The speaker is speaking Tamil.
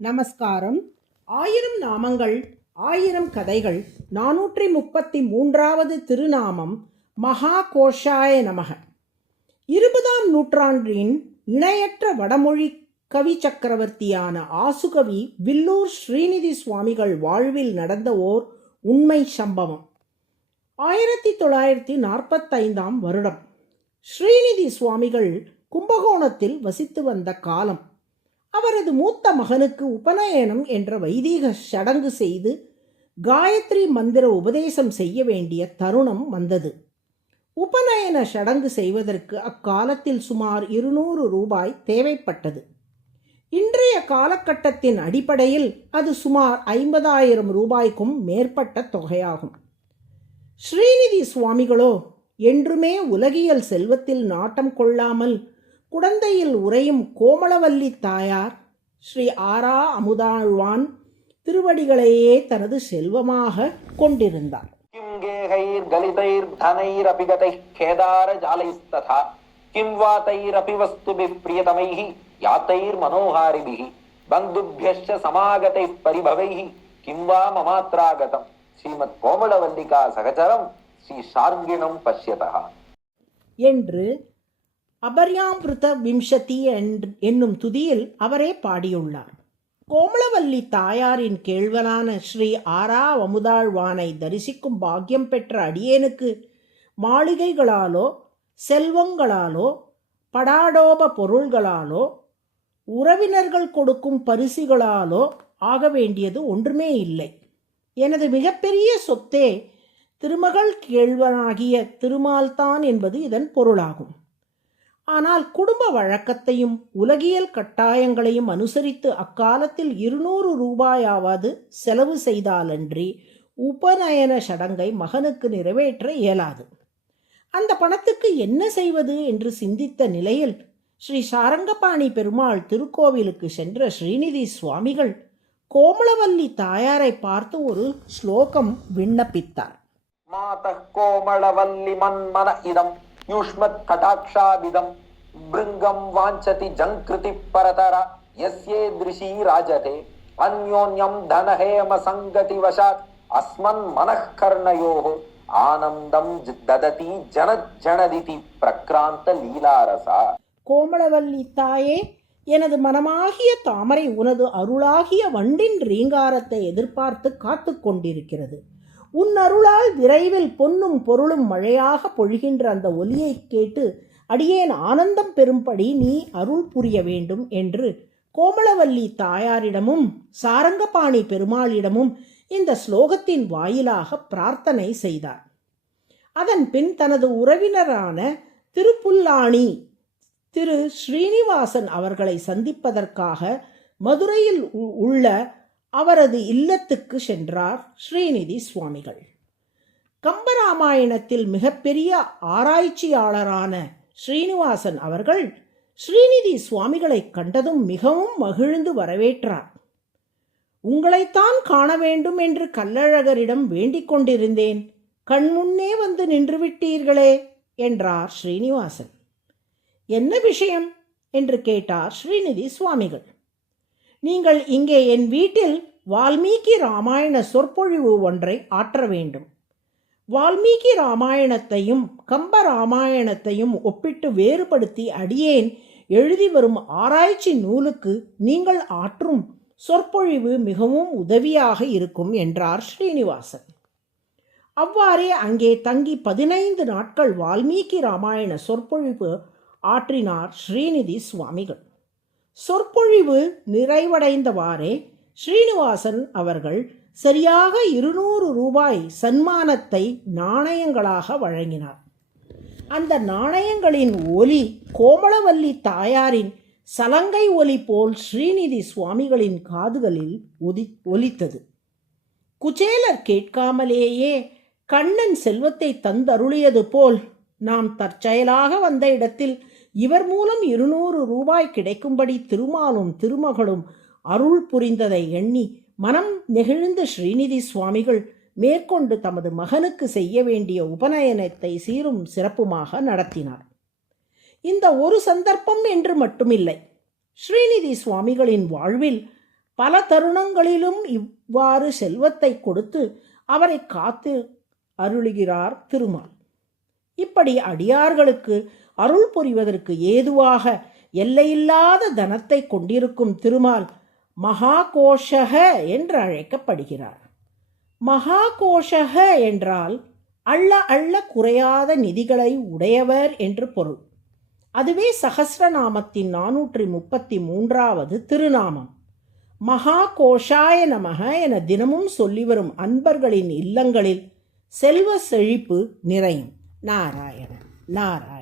நமஸ்காரம். 1000 நாமங்கள் 1000 கதைகள் 433வது திருநாமம் மகா கோஷாய நமக. 20ஆம் நூற்றாண்டின் இணையற்ற வடமொழி கவி சக்கரவர்த்தியான ஆசுகவி வில்லூர் ஸ்ரீநிதி சுவாமிகள் வாழ்வில் நடந்த ஓர் உண்மை சம்பவம். 1945ஆம் வருடம் ஸ்ரீநிதி சுவாமிகள் கும்பகோணத்தில் வசித்து வந்த காலம். அவரது மூத்த மகனுக்கு உபநயனம் என்ற வைதீக சடங்கு செய்து காயத்ரி மந்திர உபதேசம் செய்ய வேண்டிய தருணம் வந்தது. உபநயன சடங்கு செய்வதற்கு அக்காலத்தில் சுமார் 200 ரூபாய் தேவைப்பட்டது. இன்றைய காலகட்டத்தின் அடிப்படையில் அது சுமார் 50,000 ரூபாய்க்கும் மேற்பட்ட தொகையாகும். ஸ்ரீநிதி சுவாமிகளோ என்றுமே உலகியல் செல்வத்தில் நாட்டம் கொள்ளாமல் குடந்தையில் உறையும் கோமளவல்லி தாயார் ஸ்ரீ ஆரா அமுதாழ்வான் திருவடிகளையே தனது செல்வமாக கொண்டிருந்தார். என்று அபர்யாமிருத விம்சதி என்னும் துதியில் அவரே பாடியுள்ளார். கோமளவல்லி தாயாரின் கேள்வனான ஸ்ரீ ஆரா அமுதாழ்வானை தரிசிக்கும் பாக்கியம் பெற்ற அடியேனுக்கு மாளிகைகளாலோ செல்வங்களாலோ படாடோப பொருள்களாலோ உறவினர்கள் கொடுக்கும் பரிசுகளாலோ ஆக வேண்டியது ஒன்றுமே இல்லை. எனது மிகப்பெரிய சொத்தே திருமகள் கேள்வனாகிய திருமால்தான் என்பது இதன் பொருளாகும். ஆனால் குடும்ப வழக்கத்தையும் உலகியல் கட்டாயங்களையும் அனுசரித்து அக்காலத்தில் 200 ரூபாயாவது செலவு செய்தாலன்றி உபநயன சடங்கை மகனுக்கு நிறைவேற்ற இயலாது. அந்த பணத்துக்கு என்ன செய்வது என்று சிந்தித்த நிலையில் ஸ்ரீ சாரங்கபாணி பெருமாள் திருக்கோவிலுக்கு சென்ற ஸ்ரீநிதி சுவாமிகள் கோமளவல்லி தாயாரை பார்த்து ஒரு ஸ்லோகம் விண்ணப்பித்தார். மாதः கோமளவல்லி மன்மன இதம் யுஷ்மத் கடாக்ஷாவிதம் பிருங்கம் வாஞ்சதி ஜங்கிருதி பரதர யஸ்யே திருஷி ராஜதே அன்யோன்யம் தனஹேம சங்கதி வசாத் அஸ்மன் மனக்கர்ணயோஹ ஆனந்தம் தததி ஜனஜனதிதி பிரக்ராந்த லீலாரசா. கோமளவல்லி தாயே, எனது மனமாகிய தாமரை உனது அருளாகிய வண்டின் ரீங்காரத்தை எதிர்பார்த்து காத்து கொண்டிருக்கிறது. உன் அருளால் விரைவில் பொன்னும் பொருளும் மழையாக பொழிகின்ற அந்த ஒலியை கேட்டு அடியேன் ஆனந்தம் பெறும்படி நீ அருள் புரிய வேண்டும் என்று கோமளவல்லி தாயாரிடமும் சாரங்கபாணி பெருமாளிடமும் இந்த ஸ்லோகத்தின் வாயிலாக பிரார்த்தனை செய்தார். அதன் பின் தனது உறவினரான திருப்புல்லாணி திரு ஸ்ரீனிவாசன் அவர்களை சந்திப்பதற்காக மதுரையில் உள்ள அவரது இல்லத்துக்கு சென்றார் ஸ்ரீநிதி சுவாமிகள். கம்பராமாயணத்தில் மிகப்பெரிய ஆராய்ச்சியாளரான ஸ்ரீனிவாசன் அவர்கள் ஸ்ரீநிதி சுவாமிகளை கண்டதும் மிகவும் மகிழ்ந்து வரவேற்றார். உங்களைத்தான் காண வேண்டும் என்று கள்ளழகரிடம் வேண்டிக் கொண்டிருந்தேன், கண்முன்னே வந்து நின்றுவிட்டீர்களே என்றார் ஸ்ரீனிவாசன். என்ன விஷயம் என்று கேட்டார் ஸ்ரீநிதி சுவாமிகள். நீங்கள் இங்கே என் வீட்டில் வால்மீகி ராமாயண சொற்பொழிவு ஒன்றை ஆற்ற வேண்டும். வால்மீகி ராமாயணத்தையும் கம்ப ராமாயணத்தையும் ஒப்பிட்டு வேறுபடுத்தி அடியேன் எழுதி வரும் ஆராய்ச்சி நூலுக்கு நீங்கள் ஆற்றும் சொற்பொழிவு மிகவும் உதவியாக இருக்கும் என்றார் ஸ்ரீனிவாசன். அவ்வாறே அங்கே தங்கி 15 நாட்கள் வால்மீகி ராமாயண சொற்பொழிவு ஆற்றினார் ஸ்ரீநிதி சுவாமிகள். சொற்பொழிவு நிறைவடைந்தவாறே ஸ்ரீனிவாசன் அவர்கள் சரியாக 200 ரூபாய் சன்மானத்தை நாணயங்களாக வழங்கினார். அந்த நாணயங்களின் ஒலி கோமளவல்லி தாயாரின் சலங்கை ஒலி போல் ஸ்ரீநிதி சுவாமிகளின் காதுகளில் ஒலித்தது. குச்சேலர் கேட்காமலேயே கண்ணன் செல்வத்தை தந்தருளியது போல் நாம் தற்செயலாக வந்த இடத்தில் இவர் மூலம் 200 ரூபாய் கிடைக்கும்படி திருமாலும் திருமகளும் அருள் புரிந்ததை எண்ணி மனம் நெகிழ்ந்த ஸ்ரீநிதி சுவாமிகள் மேற்கொண்டு தமது மகனுக்கு செய்ய வேண்டிய உபநயனத்தை சீரும் சிறப்புமாக நடத்தினார். இந்த ஒரு சந்தர்ப்பம் என்று மட்டுமில்லை, ஸ்ரீநிதி சுவாமிகளின் வாழ்வில் பல தருணங்களிலும் இவ்வாறு செல்வத்தை கொடுத்து அவரை காத்து அருளுகிறார் திருமால். இப்படி அடியார்களுக்கு அருள் புரிவதற்கு ஏதுவாக எல்லையில்லாத தனத்தை கொண்டிருக்கும் திருமால் மகாகோஷக என்று அழைக்கப்படுகிறார். மகாகோஷக என்றால் அள்ள அள்ள குறையாத நிதிகளை உடையவர் என்று பொருள். அதுவே சகஸ்ரநாமத்தின் 433வது திருநாமம். மகாகோஷாய நமக என தினமும் சொல்லி வரும் அன்பர்களின் இல்லங்களில் செல்வ செழிப்பு நிறையும். நாராயண நாராயண.